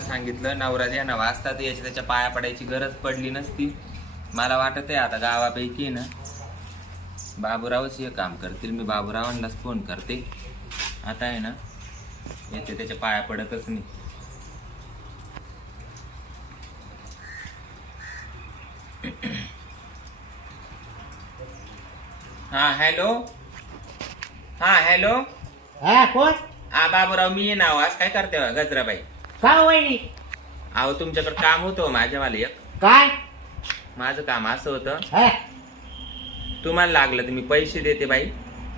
सांगितलं नवरा द्या ना वाजता तर याची त्याच्या पाया पडायची गरज पडली नसती. मला वाटत आहे आता गावापैकी ना बाबूरावच हे काम करतील. मी बाबूरावांनाच फोन करते. आता आहे ना येते त्याच्या पाया पडतच नाही. हा हॅलो? हा हॅलो? हा कोण? हा बाबूराव मी आहे ना आज काय करते गजराबाई. का हो वहिनी? अहो तुमच्याकडे काम होतं माझ्यावालं एक. काय? माझं काम असं होतं. हा. तुम्हाला लागलं तर मी पैसे देते बाई.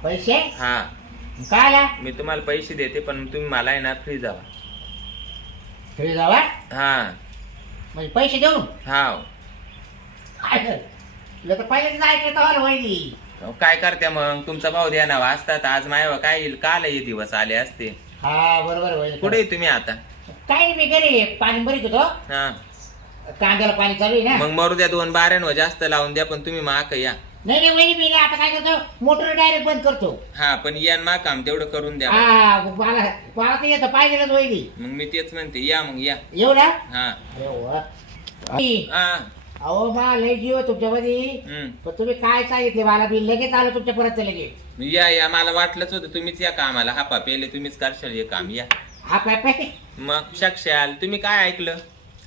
पैसे? हा. काय आला? मी तुम्हाला पैसे देते पण तुम्ही मला आहे ना फ्री जावा. घरी जावा? हा. म्हणजे पैसे देऊन? हा. काय तुला तर पहिलेच जायचं तर वहिनी. अहो, काय करते मग? तुमचा भाऊ द्या ना वाजतात आज मायवा काय येईल? काल हे दिवस आले असते. हा बरोबर वहिनी. कुठे आहे तुम्ही आता? काही मी घरी. पाणी भरीत होतो. हा. कांद्याला पाणी चालू आहे ना. मग मरू द्या दोन बाऱ्यांवर जास्त लावून द्या पण तुम्ही माक या. नाही नाही वहिनी मी ना आता काय करतो मोटर डायरेक्ट बंद करतो. हा पण या मा काम तेवढं करून द्या. हा मला मला तर येतं पाहिजेलच वहिनी. मग मी तेच म्हणते या मग या. येऊ ना? हा. अरे वा. आई, हा अहो मला लय जीव तुमच्यामध्ये हम्म. पण तुम्ही काय सांगितले मला मी लगेच आलो तुमच्या परत लगेच. या या मला वाटलंच होतं तुम्हीच या कामाला. हा पेले तुम्हीच करशाल हे काम या. हा पाय पाय मग शकशाल तुम्ही काय ऐकलं?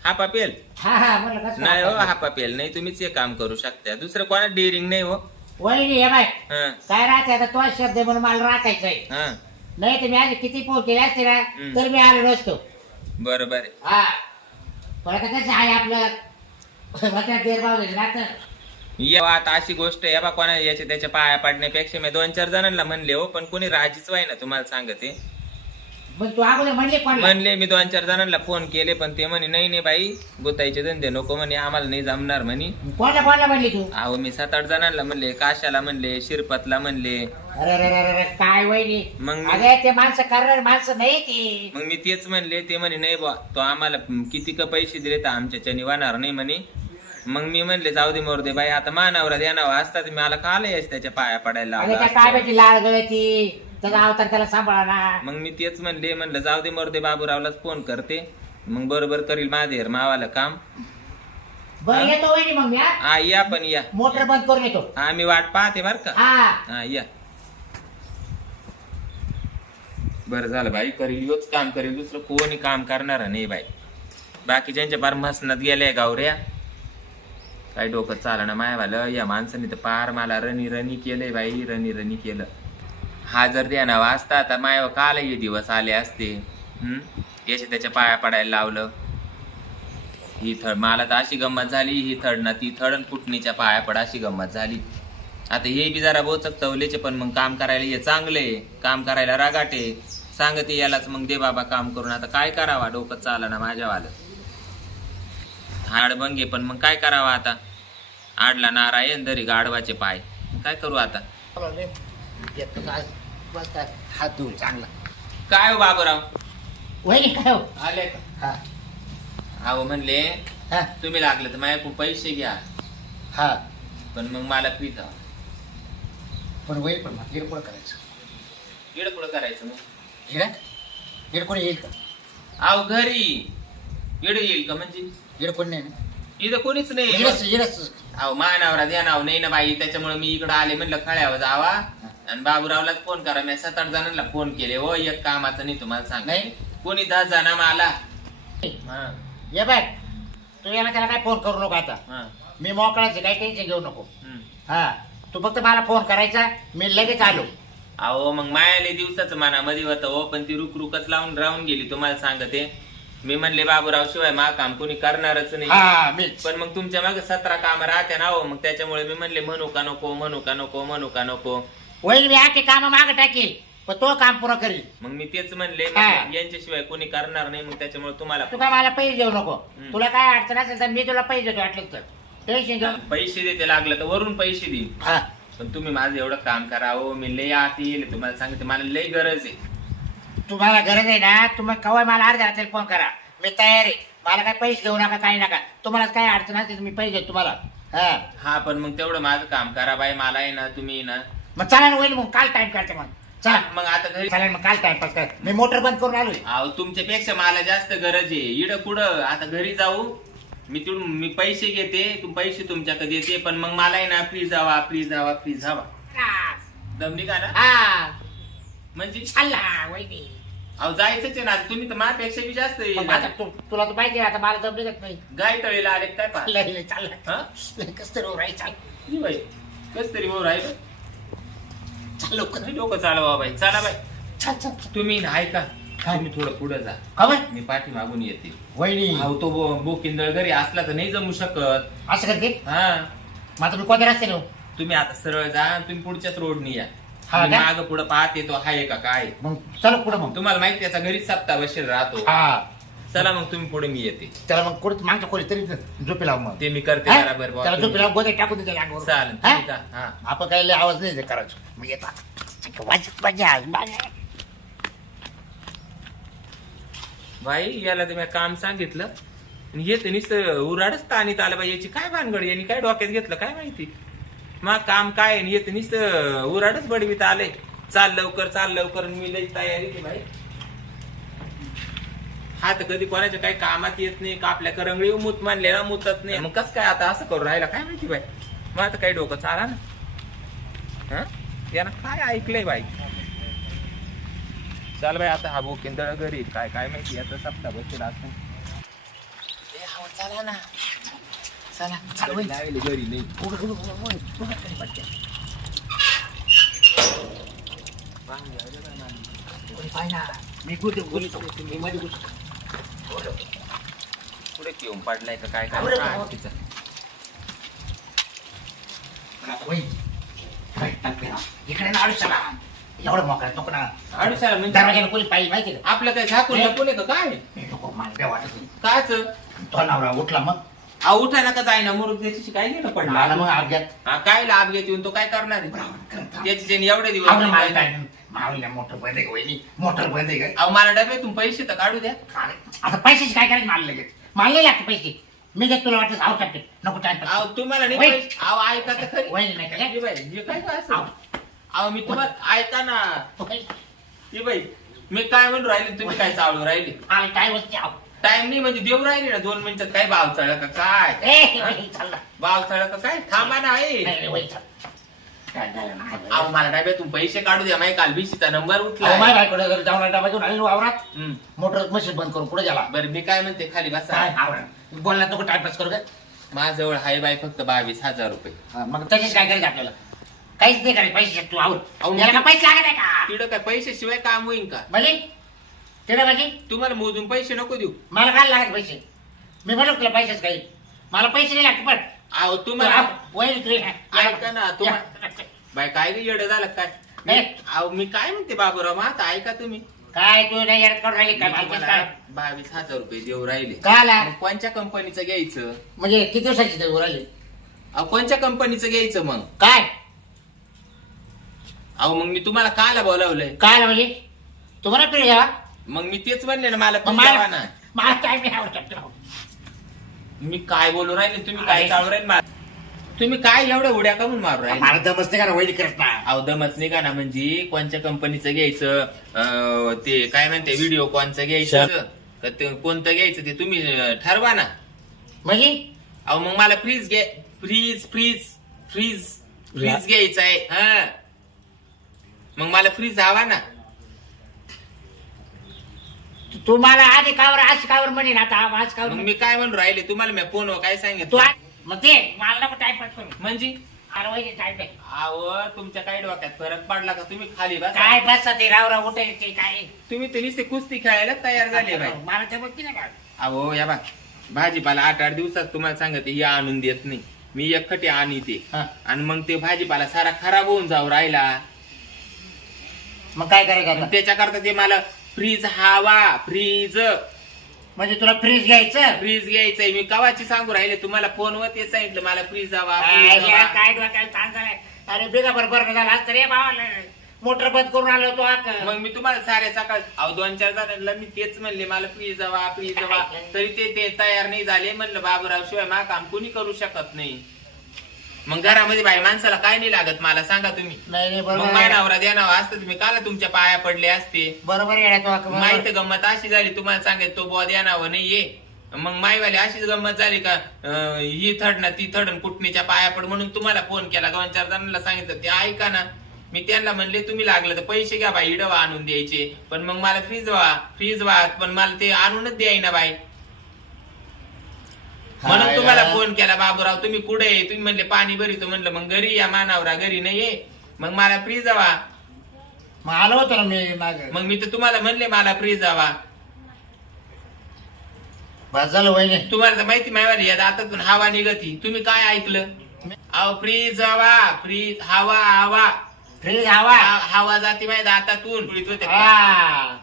हा पेल. हा हा म्हणलं कसं नाही हो हा पेल. नाही तुम्हीच हे काम करू शकता. दुसरं कोणा डेअरिंग नाही हो. वहिनी हे बाय. हा. काय राहते आता तो शब्द म्हणून मला राखायचंय हा. नाही तर मी आज किती फोन केले असते ना हम्म. तर मी आलो नसतो. बरोबर हा. पण आता कसं आहे आपलं? वचनात देर बावले ना तर या आता अशी गोष्ट आहे. बा कोणा याच्या त्याच्या पाया पाडण्यापेक्षा मी दोन चार जणांना म्हणले हो पण कोणी राजीच वाय ना तुम्हाला सांगते. पण तू अगोदर म्हणले मी दोन चार जणांना फोन केले पण ते म्हणे नाही नाही बाई गुतायचे धंदे नको म्हणे आम्हाला नाही जमणार म्हणे. कोणला कोणला म्हणली तू? अहो मी सात आठ जणांना म्हणले काशाला म्हणले शिरपतला म्हणले. अरे अरे अरे अरे काय वहिनी? मग मी- अरे ते माणसं करणार माणसं नाही ती. मग मी तेच म्हणले ते म्हणे नाही बा तो आम्हाला किती का पैसे दिले तर आमच्याच्या निवाणार नाही म्हणे. मग मी म्हणले जाऊ दे मोर दे बाई आता मानावरा देणावा असतात मला काल यायचं त्याच्या पाया पडायला अरे लावलं त्या असतं. काय माहिती लाल गळती. त्याचा अवतार त्याला सांभाळा ना. मग मी तेच म्हणले म्हणलं जाऊ दे मोर दे बाबूरावलाच फोन करते. मग बरोबर करील माझे मावाला काम. बरं येतो वहिनी मग मी हा? हा या पण या. मोटर बंद करून येतो. हा मी वाट पाहते बर का. हा. हा या. बरं झालं बाई करील योच काम करेल दुसरं कोणी काम करणार नाही बाई. बाकीच्यांच्या पार मसनात गेल्या गावऱ्या. काय डोकं चालं ना मायवालं या माणसाने तर पार मला रनी रनी केलंय बाई रनी रनी केलं. हा जर द्या असता वाचता तर मायव काल हे दिवस आले असते. हम्म त्याच्या पाया पडायला लावलं. ही थड मला तर अशी गंमत झाली ही थड ना ती थड कुटणीच्या फुटणीच्या पाया पड अशी गंमत झाली. आता हे बी जरा बोचक तवलेचे पण मग काम करायला हे चांगले काम करायला रागाटे सांगते यालाच मग दे बाबा काम करून. आता काय करावा? डोकं चाला ना माझ्यावालं. हाड बंगे पण मग काय करावं आता? आडला नारायण दरी गाडवाचे पाय. काय करू आता? काय, हात धुवून चांगला. काय हो बाबूराव? वहिनी काय हो? आले का? हा. अहो म्हणले हा. तुम्ही लागले तर माझ्याकडून पैसे घ्या. हा. पण मग मला जावा. पण होईल पण मग कोण करायचं? इकडं करायचं मग? हिड हिड कोणी येईल का? अहो घरी. इकडे येईल का म्हणजे? हिड कोण नाही ना? इथं कोणीच नाही. हिडच हिडच अहो मानावरा द्या नाव नाही ना बाई त्याच्यामुळे मी इकडं आले म्हणलं खळ्यावर जावा. आणि बाबूरावलाच फोन करा. मी सात आठ जणांना फोन केले हो एक कामाचं नाही तुम्हाला सांग नाही? कोणी दहा जणा मला हा, ये बाय तू याला त्याला काय फोन करू नको आता. हा, मी मोकळाच काही टेन्शन घेऊ नको. हम्म. हा. तू फक्त मला फोन करायचा मी लगेच आलो. अहो मग मायाले दिवसाचं मनामध्ये होतं हो पण ती रुक रुकच लावून राहून गेली तुम्हाला सांगते. मी म्हणले बाबूराव शिवाय मा काम कोणी करणारच नाही. हा मीच. पण मग तुमच्या मागे सतरा काम राहते ना हो. मग त्याच्यामुळे मी म्हणले म्हणू का नको म्हणू का नको म्हणू का नको. वैल मी आखे काम माग टाकील पण तो काम पुरं करील मग मी तेच म्हणले हा. यांच्याशिवाय कोणी करणार नाही मग त्याच्यामुळे तुम्हाला तू काय मला पैसे देऊ नको. हम्म. तुला काय अडचण असेल तर मी तुला पैसे देतो वाटलं तर. टेन्शन घेऊ पैसे देते लागलं तर वरून पैसे देईन. हा. पण तुम्ही माझं एवढं काम करा हो. मी लय आत येईल तुम्हाला सांगते मला लय गरज आहे. तुम्हाला गरज आहे ना तुम्ही कवाय मला अर्ध्या रात्री फोन करा. मी तयार आहे. मला काय पैसे देऊ नका काही नका. तुम्हाला काय अडचण असेल तर मी पैसे तुम्हाला. हा. हा पण मग तेवढं माझं काम करा बाई. मला आहे ना तुम्ही ना. मग चला ना वैल मग काल टाइम करते मग. चला. मग आता घरी चालेल मग काय टाइमपास कर. मी मोटर बंद करून आलोय. अहो तुमच्यापेक्षा मला जास्त गरज आहे. इड कुठं आता घरी जाऊ. मी तिकडून मी पैसे घेते. तुम पैसे तुमच्याकडे देते. पण मग मला आहे ना प्लीज जावा प्लीज जावा प्लीज जावा. दम निघा ना हा. म्हणजे चालला वहिनी. अहो जायचंच आहे ना तुम्ही तर माझ्यापेक्षा बी जास्त आहे. मग आता तू तुला तर माहिती आहे आता मला दम निघत नाही. गाय तळीला आले काय पा लय लय चाललं हा? कस तरी राहील चाल. बाई कस तरी भाऊ राहिलं? चाल लवकर. लोक चालवा बाई. चला बाई. चल. तुम्ही ना ऐका काय? तुम्ही थोडं पुढे जा. खबर मी पाठी मागून येते. वहिनी. अहो तो बो- बोकिंदळ घरी असला तर नाही जमू शकत. असं करते? हा. मग आता मी कोणत्या रस्ते नेऊ तुम्ही आता सरळ जा आणि तुम्ही पुढच्याच रोडनी या. हा का? माग पुढे पाहत येतो हाय का काय मग चल पुढे मग तुम्हाला माहिती त्याचा घरीच सप्ताह बसेल राहतो हा चला मग तुम्ही पुढे मी येते त्याला मग कुठे मागच्या खोली तरी झोपी लाव मग ते मी करते हा? बरोबर बुवा. त्याला झोपी लाव गोदे टाकून दे त्याच्या अंगावर. चालेल हा? तुम्ही. हा आपण काही लय आवाज नाही करायचो मी येतो आता. वाजत मजा मजा. बाई याला तर मी काम सांगितलं आणि येते नुसतं उराडच ताणीत आलं बाई याची काय भानगड यांनी काय डोक्यात घेतलं काय माहिती मग काम काय येत येते नुसतं उराडच बडवीत आले. चाल लवकर चाल लवकर. मी लई तयारी की भाई हात कधी कोणाच्या काही कामात येत नाही का आपल्या करंगळी मूत मानले ना मुतत नाही. मग कस काय आता असं करू राहिला? काय माहिती बाई? मग आता काही डोकं चाला ना. हा? यानं काय ऐकलंय बाई? चाल बाई आता हा बोकिंदळ घरी. काय काय माहिती? आता सप्ताह बसेल असं चाला ना. चला घरी नाही पुढं, पुढं, पुढं, पुढं, पुढं तरी मजा. कोणी पाही ना. मी कुठे घुसतो. मी मध्ये घुसतो. पुढे येऊन पडलाय का काय काय तिचं? ना. इकडे ना आयुष्याला एवढं मोकळा नको ना म्हणजे दरवाजाला कोणी पाहिजे माहिती का आपलं काय झाकून? लपून काय नको मला काय वाटत नाही काच तो नवरा उठला मग आ उठा नका जाईना मुरुग त्याच्याशी काय घेणं आला पडलं मग हा काय लाभ घेत येऊन तो काय करणार आहे? त्याची ज्याने एवढे दिवस मला नाही काय मोटर बंद आहे का वहिनी. मोटर बंद आहे का अहो मला डब्यातून पैसे तर काढू द्या. काय? आता पैशाची काय करायचं मला लगेच? मला नाही लागते पैसे. मी देत तुला वाटत आऊ टाकते नको टाइम अहो तुम्हाला नाही वै. पैसे- अहो ऐका तर खरी. वहिनी नाही का बाई, काय काय असं? आऊ. अहो मी तुम्हाला ऐका ना. तो काही बाई मी काय म्हणून राहिले? तुम्ही काय चालू राहिले? मला काय वस्ती आऊ टाइम नाही म्हणजे देऊ राहिले ना दोन मिनिटात. काय भाव चढ का काय? ए वहिनी, चालला. भाव चढ का काय? थांबा ना आहे नाही, झालं? अहो मला डब्यातून पैसे काढू द्या माहिती काल बीसीचा नंबर उठला माय बायकोकडे घरी जाऊन डबा घेऊन आले वावरात. हम्म. मोटर मशीन बंद करून पुढे गेला? बरं मी काय म्हणते खाली काय? बसा बोलला नको टाइमपास करू का? माझ्याजवळ हाय बाय फक्त बावीस हजार रुपये. हा, मग तसेच काय करायचं आपल्याला? काहीच नाही करायचं पैसे तू याला का पैसे लागत आहे का? तिकडं काय पैसे शिवाय काम होईन का? म्हणजे तिला म्हणजे तुम्हाला मोजून पैसे नको देऊ. मला काय लागत पैसे? मी म्हणलो तुला पैसेच काही. मला पैसे नाही लागत पण. अहो तुम्हाला ऐका ना, तुम्हा- बाय काय येडं झालं काय? नाही. अहो मी काय म्हणते बाबूराव मग आता ऐका तुम्ही. काय तू नाही येत करून राहिली काय मी माहितीच तुम्हाला काय? बावीस हजार रुपये देऊ राहिले. काय आला? मग कोणत्या कंपनीचं घ्यायचं? म्हणजे किती दिवसाची ते राहिली? अहो कोणत्या कंपनीचं घ्यायचं मग? काय? अहो मग मी तुम्हाला काला बोलावलंय? काय आला म्हणजे? तुम्हाला पिढी घ्यावा मग मी तेच म्हणले ना मला पण मला द्यावा ना मला काय नाही आवडत मी काय बोलू राहिले? तुम्ही काय अरे. चालू राहिले? मला? तुम्ही काय एवढ्या उड्या करून मारू राहिले? मला दमच नाही का वहिनी करत ना अहो दमच नाही का ना म्हणजे कोणत्या कंपनीचं घ्यायचं? अं, ते काय म्हणते व्हिडिओ कॉनचं घ्यायचं? का ते कोणतं घ्यायचं ते तुम्ही अं, ठरवा ना. म्हणजे? अहो मग मला फ्रीज घे फ्रीज फ्रीज फ्रीज फ्रीज घ्यायचं आहे. हा. मग मला फ्रीज हवा ना. तू मला आधी कावर आज कावर म्हणे ना आता आज कावर मग म्हणे. मी काय म्हणून राहिले? तुम्हाला मी फोनवर काय तू सांगितलं मग ते मला नको टाइमपास करू. म्हणजे? अरे वहिनी टाइम नाही अहो तुमच्या काही डोक्यात फरक पडला का? तुम्ही खाली बस. काय बस ते रावरा उठेल ते काय? तुम्ही ते नुसते कुस्ती खेळायला तयार झाले बाई. मला ते का अहो या बा. भाजीपाला आठ आठ दिवसात तुम्हाला सांगते हे आणून देत नाही. मी एकखटी आणते हा. आणि मग ते भाजीपाला सारा खराब होऊन जाऊ राहिला. मग काय करायचं आता? त्याच्याकरता ते मला फ्रीज हवा फ्रीज म्हणजे तुला फ्रीज घ्यायचं फ्रीज घ्यायचंय. मी कवाची सांगू राहिले तुम्हाला फोनवर ते सांगितलं मला फ्रीज हवा काय हवा. काय डोक्याला ताण झालाय? अरे बेगा बरोबर झाला. रे भावाला मोटर बंद करून आलो तो आक मग मी तुम्हाला साऱ्या सकाळ अहो दोन चार जणांना मी तेच म्हणले मला फ्रीज हवा फ्रीज हवा. तरी ते ते तयार नाही झाले. म्हणलं बाबूराव शिवाय मा काम कुणी करू शकत नाही? मग घरामध्ये बाई माणसाला काय नाही लागत मला सांगा तुम्ही. नाही नाही मग बरोबर आहे. नवरा द्या नाव असतं तुम्ही काला तुमच्या पाया पडले असते. बरोबर तो माहीत गंमत अशी झाली तुम्हाला सांगायचं तो बुवा द्या नाव नाहीये. मग माईवाली अशीच गंमत झाली का अं, ही थड ना ती थड कुटणीच्या पाया पड म्हणून तुम्हाला फोन केला दोन चार जणांना सांगितलं ते ऐका ना. मी त्यांना म्हणले तुम्ही लागलं तर पैसे घ्या बाई इडवा आणून द्यायचे. पण मग मला फ्रीज व्हा फ्रीज व्हा पण मला ते आणूनच द्याय ना बाई म्हणून हाय तुम्हाला ना. फोन केला बाबूराव तुम्ही कुठे तुम्ही म्हणले पाणी भरितो. म्हणलं मग घरी या मानावरा घरी नाहीये. मग मला फ्रीज हवा मग आलो होतो ना मी मागे. मग मी तर तुम्हाला म्हणले मला बस झालं वहिनी. तुम्हाला तर माहिती माहिती या दातातून हवा निघती. तुम्ही काय ऐकलं? अहो फ्रीज हवा फ्रीज हवा हवा. फ्रीज हवा. हा- हवा जाते माझ्या दातातून उडीत होते. हा.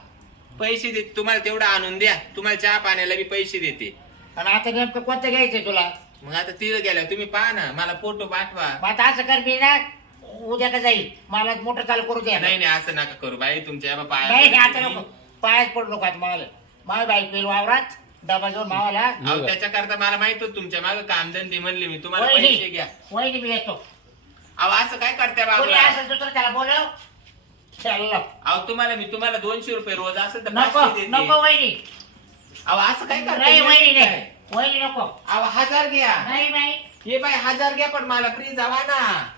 पैसे देते तुम्हाला तेवढं आणून द्या. तुम्हाला चहा पाण्याला बी पैसे देते. आणि आता नेमकं कोणतं घ्यायचंय तुला? मग आता तिथं गेल्या तुम्ही पहा ना मला फोटो पाठवा. मग आता असं कर मी ना उद्या का जाईल. मला मोटर चालू करू द्या नाही नाही असं नका करू बाई तुमच्या बा नाही नाही, आता पाया नको. पायाच पडू नको आता मला. माझी बाईक येईल वावरात डबा घेऊन मावाला अहो त्याच्याकरता मला माहीत होत तुमच्या मागे कामधंदे म्हणले मी. तुम्हाला पैसे घ्या. वहिनी मी येतो. अहो असं काय करताय कोणी बाबा असेल दुसरं त्याला बोलव? चाललो अहो तुम्हाला मी तुम्हाला दोनशे रुपये रोज असेल तर नको पाचशे देते. नको वहिनी. अहो असं काय नाही वहिनी करताय वहिनी नको. अहो हजार घ्या. नाही बाई. हे बाय हजार घ्या पण मला फ्री जावा ना.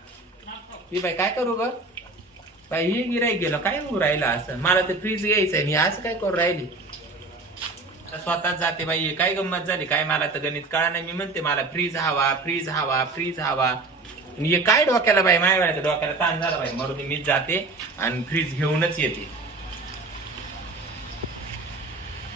नको. ही बाय काय करू ग? बाई ही गिराई गेलं. काय होऊ राहिलं असं? मला ते फ्रीज घ्यायचंय. आणि असं काय करू राहिली? स्वतःच जाते बाई. हे काय गंमत झाली? काय मला तर गणित कळा नाही. मी म्हणते मला फ्रीज हवा फ्रीज हवा फ्रीज हवा. आणि हे काय डोक्याला बाई? माझ्या डोक्याला ताण झाला बाई. म्हणून मीच जाते आणि फ्रीज घेऊनच येते.